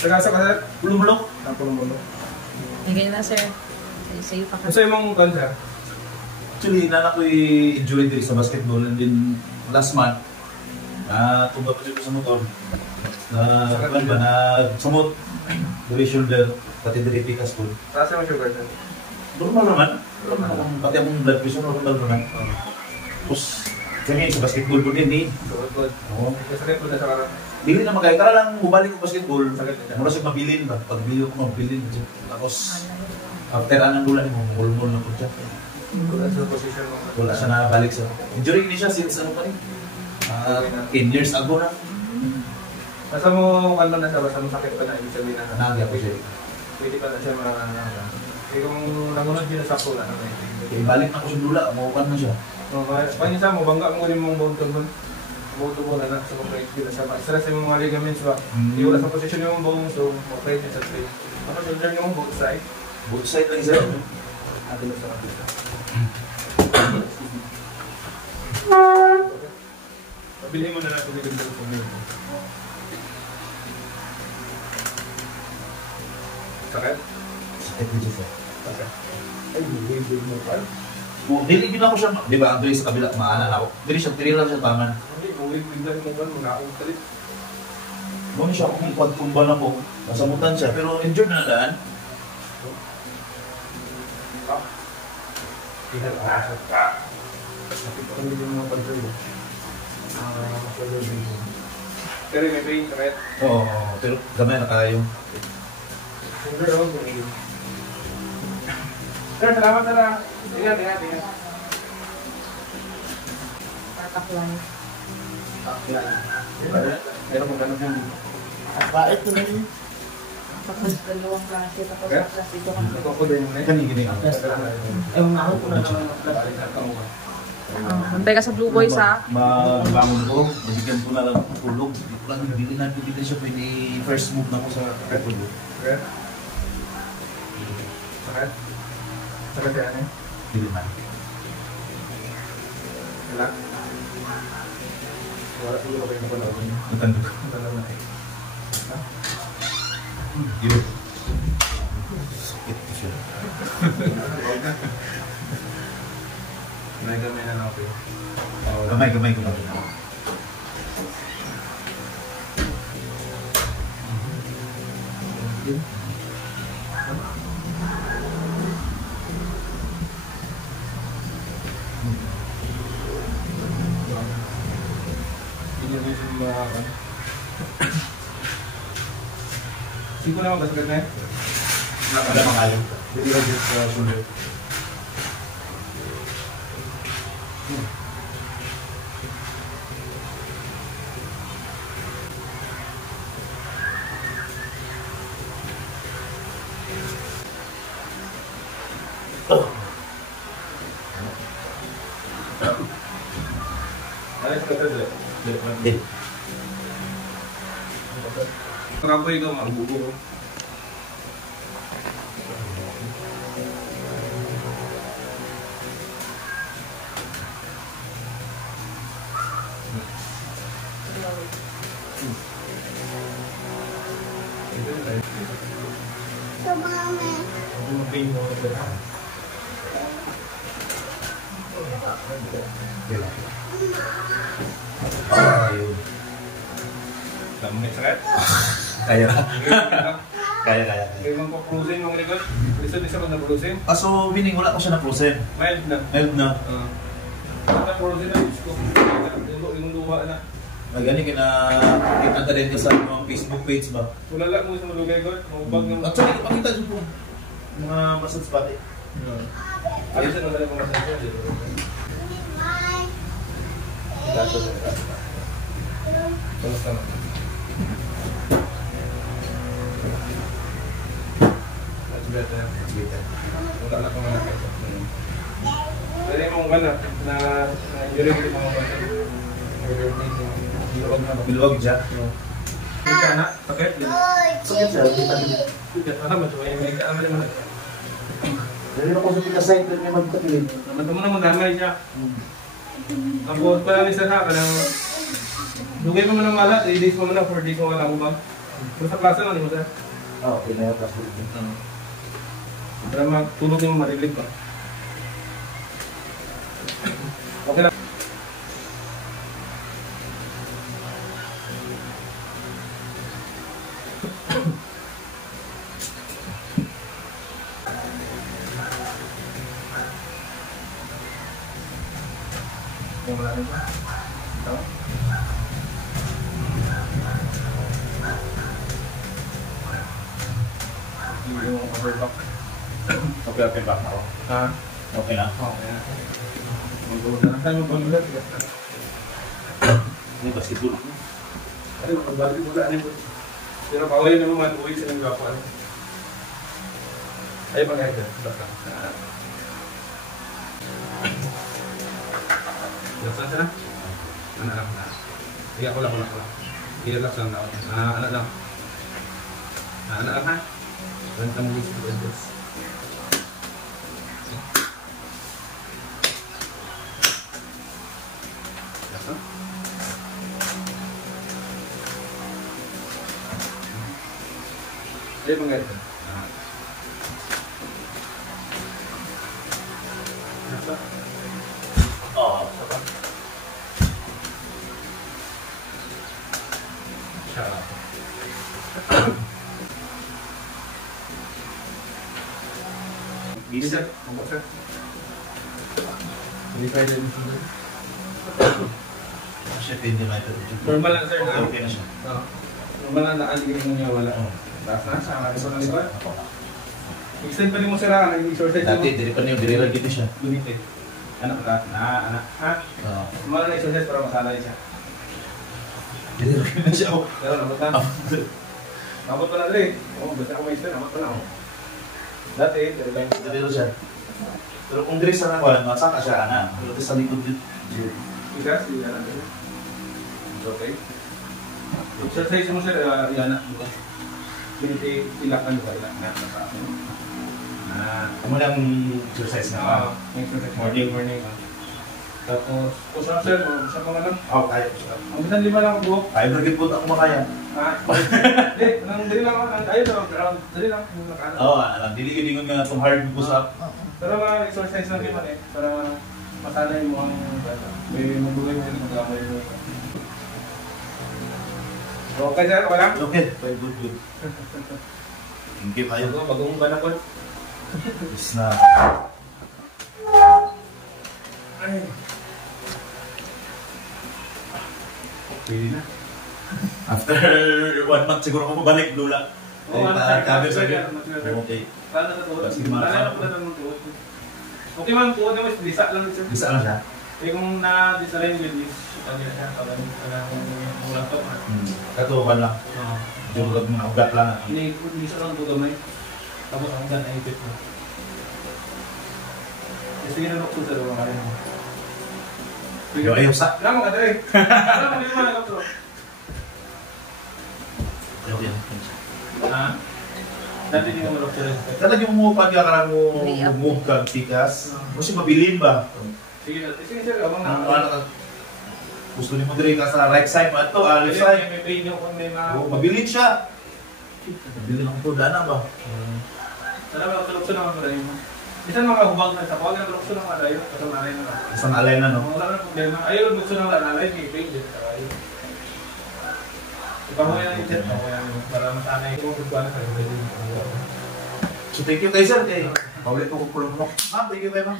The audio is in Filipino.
Tagasa ka sir? Bulong-bulong. Pulong-bulong. Hingay na sir. Sa'yo pa ka. Kasi mong kan sir? Actually, nana ko i-enjoy din sa basketball and then last month, tumba pa dito sa motor. Sumot, duri shoulder, pati diri pikas po. Taas yung sugar sir? Normal naman. Pati akong blood pressure, normal naman. Tapos, kami sa basketball po din eh. Good. Oo. Sakit po na sa karan. Dili na magkaya. Tara lang, bumalik ko basketball. Sakit na siya. Mura siya mabilin ba? Pag bili ko mabilin. Tapos, after anong bulan mo, mulmul na po siya. Wala sa position mo. Wala siya nakabalik sa... Injury ni siya since ano pa rin? 10 years ago na. Basta mo, ano na siya, basta mo sakit pa na, ibig sabihin na. Nagya po siya. Pwede pa na siya kung nangunod yun sa sakto na. Ibalik na ko siya lula, mawakan na siya. Kanya sa mo, bangga mo rin mong bauntol mo. Bauntol mo na na, so mag-break yun na siya. Stress yung mga ligaments ba? Hindi wala sa position yung bone, so mag-break yun sa trade. Ako shoulder yung both side. Both side lang siya. Atin na sa kapita. Pabilihin mo na natin yung ganda ko ngayon. Sakit? Sakit dito siya. Sakit. Ay, hindi mo pa. Dili yun ako siya, di ba, ang sa kabila, maanan ako. Dili lang siya taman. Hindi, kung bigla mo ba, mag-aong talit. Noon siya, kung kumba na po, nasamutan siya, pero injured na nadaan. Tidak ada. Tapi kung hindi mo mapag-drive, pero may pain, sakit. Oo, pero gamay na kayo. Siyempre ako, sir, salamat sir. Ingat. Tataklan. Meron mong ganun yung... Bait naman yun. Tapos dalawang klase, tapos klase ito ka. Nagkoko din yung Gini ako. Ewan ako kung ano naman. Antay ka sa Blue Boys ha. Mabangon ko, nabigyan ko na lang ng tulog. Hindi na siya pwede first move na ko sa Republic. Sakit? Sakit? Sakit yan eh? Hindi na. Wala? Wala siguro kayo napalaw niyo. Natandog. Napalaw na eh. Ha? Yun. Sakit ko siya. May gamay na ako eh. Gamay. Siko naman ba sagat na eh? Wala makayo. Hindi lang dito sa shoulder. Alis ka tayo. Hindi. Trapo ikaw, mabubuo. Ayun. Lamit sakit? Kaya. Kaya. Kaya mong pa-cruising mong likod? Lisa ko na-cruising? So, meaning wala ko siya na-frozen. Mild na. Mild na. Na-cruising na yung scoop. Yung luha na. Gani kita ka din ka sa mga Facebook page ba? Wala lang mo sa malugay ko. Mabag ng... Actually, ipakita dito po. Mga massage pati. Ayos na naman mga massage yun. Dato na. Kamusta na? Better. Wala na kung mga kaito. Pwede mong gana na injury ko mga kaito. Biluwag dyan. Ika na, sakit din. Sakit siya, kita din. Ano ba ito? May ika naman naman. Dali na ko sa pita side, dali na magkakilid. Naman mo naman damay siya. Tapos pala ni Sir ha, kanang dugay mo ng malat, 3 days mo na, 4 days mo wala mo ba? Kung sa klase lang, di mo sir. Oo, okay na yung class ulit. Para matulog yung marilig pa. Okay lang. Yung wala rin pa. Tama? Yung overlock. Okay ba ako? Ha? Okay na. Okay na. Magulog na. Saan mo pag-ulat? Ini basketball. Ano, magbalik mo lang. Pero pauwi naman, uwi sa ng gapo. Ay, pag-aita. Baka. Laksan siya na? Anak lang. Sige, ako lang. Relax lang na. Anak lang. Anak lang ha? Renta mo gusto ko. Laksan? Ay, pag-aita. Laksan? Oo. Shut up. Bisa. Opo, sir. Hindi pwede mo siya. Siya pwede na ito. Normal lang, sir. Na, Okay na siya. normal lang na aligin mo niya wala. Taas na, sa isa ng likod. Extend pa rin mo sila, nag-exercise mo. Dati, dili pa niyo, dili lang dito siya. Limited. Anak ka, anak. Ha? Oo. Normal na exercise para masanay siya. Dili lang na siya. Pero nabot na. Nabot pa na rin. Oo, basta ko may extend, nabot pa na. Dati, pero lang. Dili lang siya. Pero kung diri sa nakuha, masaka siya, ana. Pero sa likod dito. Ika, si anak ko. Okay. Exercise mo sir, anak. Piniti, ilakan mo ba? Ilakan na sa akin. Ano lang exercise na. Exercise morning. Tapos, kung saan sir, sa mga lang. Oo, kaya. Ang bisan 5 lang ang buhok. Kaya brigid po ako makaya. Hindi, nang dali lang ang ayaw daw, around dali lang yung nakaano. Oo, dili gid nga itong hard push-up. Pero mga exercise lang yun para masanay mo ang bata. May mabuhay mo yung mag-amay mo. Okay sir, wala? Okay, good. Hindi kayo. Bagong ba na po? Is na. Ay. Pwede na. After 1 month siguro ako mabalik lula. Oo, ano sir? Sabi sa Okay. Lalo na tuhod. Sige, mga Lalo na po na ng tuhod. Okay man, tuhod naman, disa lang sir. Bisa lang siya. Eh kung na-disa lang yung release, ito nila siya, kagano ng laptop. Katukan lang. Oo. Jurog mo na ugat lang. Ini-disa lang tuhod may. Tapos ang gan ay ipit mo. Sige na nukto sa mga rin mo. Yung ayaw sa. Lama ka tayo. Lama ka naman ako to. Ha? Dati hindi mo malok sila. Talaga yung umupan ka karang mo move kang tikas. Kasi mabilin ba? Sige sir, abang Ang na. ano gusto ni mo diri ka sa right side mo ato, left side. May pain yung kung may mga... Mabilin siya. Mabilin ang to dana ba? Sana ba tulokso naman ko rin mo? Minsan mga hubag na sa pawag na tulokso naman tayo. Kasang nanay na lang. Isang alay na no. Wala na problema. Ayaw tulokso naman nanay, may pain din. Ipahuya na yung chat mo. Para masanay ko kung na kayo. So thank you kay sir. Paulit ko kulong mo. Ma'am, thank you kay ma'am.